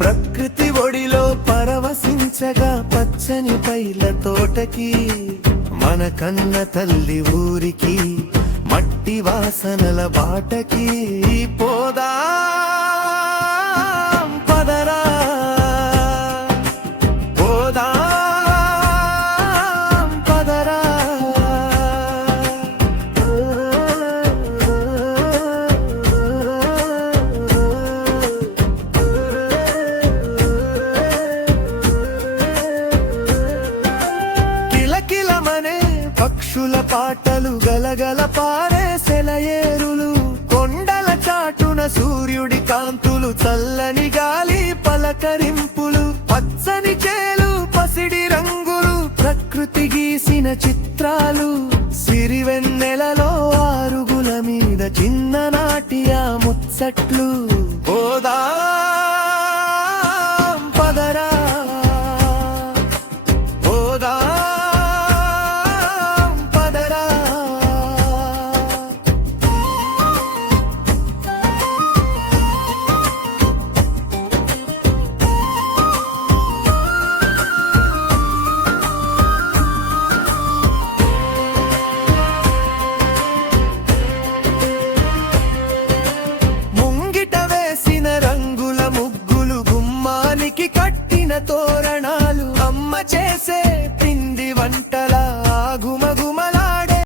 ప్రకృతి ఒడిలో పరవశించగా పచ్చని పైల తోటకి మన కన్న తల్లి ఊరికి మట్టి వాసనల బాటకి పోదా పదరా పోదా పదరా కిలకిలమనే పక్షుల పాటలు గలగల పారే సెలయేరులు కొండల చాటున సూర్యుడి కాంతులు చల్లని గాలి పలకరింపులు పచ్చని చేలు పసిడి రంగులు ప్రకృతి గీసిన చిత్రాలు సిరివెన్నెలలో ఆరుగుల మీద చిన్ననాటి ఆ ముచ్చట్లు ఓదా పదరా ఓదా కట్టిన తోరణాలు అమ్మ చేసే పిండి వంట